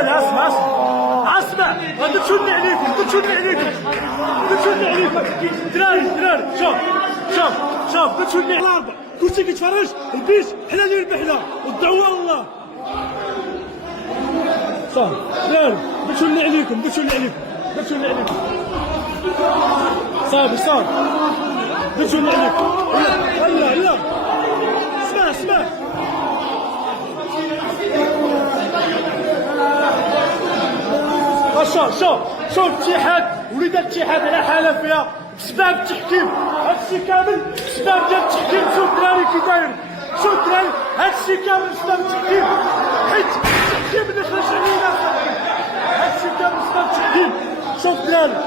الدراري اسمع اسمع غادي تشد عليكم دراري شوف كتشد على الارض كلشي كيتفرج البيت حنا اللي ربحنا والدعوه الله صافي دراري كتشد عليكم صافي كتشد عليكم يلا اسمع شوف الاتحاد وليدات الاتحاد على حاله فيها بسبب التحكيم هادشي كامل بسبب ديال التحكيم شوف الدراري كي داير هادشي كامل بسبب التحكيم حيت التحكيم اللي خرج علينا هادشي كامل بسبب التحكيم شوف الدراري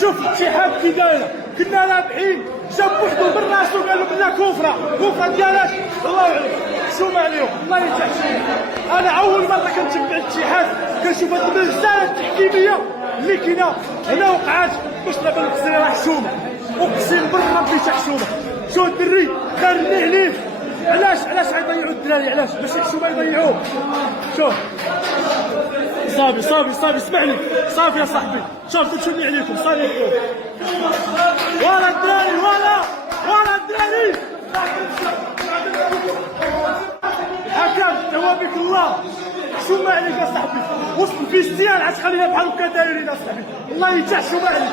شوف الاتحاد كي دايره كنا رابحين جاب وحده من راسو قالوا بلا كفره ديالك الله يعلم حشومه عليهم الله يتحشم. انا اول مره كنتبع الاتحاد كنشوف هاد المجزره التحكيميه اللي كاينه هنا وقعات باش دابا القصير راه حشومه اقسم بالرب حتى حشومه. شوف الدري دار ليه عليه علاش غيضيعوا الدراري علاش باش الحشومه يضيعوه. شوف صافي اسمعني صافي يا صاحبي شوف تشني عليكم صافي ورا الدراري الحكم توابك الله حشومه عليك يا صاحبي وسط الفيستيان عاد خلينا بحال هكا دايرين يا صاحبي الله يتحشم عليك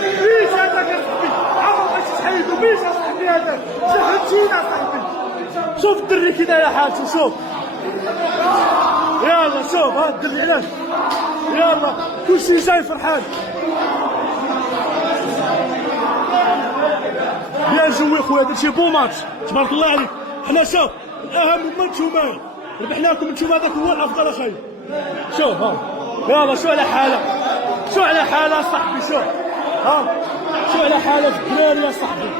بيش هذاك يا صاحبي عمر بغيتي تحيدو بيش يا صاحبي هذاك شهدتينا يا صاحبي. شوف الدري كي داير حالته شوف يلا شوف ها الدري علاش يلا كلشي جاي فرحان بيان جوي خويا درتي بو ماتش تبارك الله عليك. حنا شوف الاهم هما نتوما ربحناكم نتوما هذاك هو الافضل اخاي. شوف ها يلا شو على حاله صاحبي شوف على حاله في الدراري يا صاحبي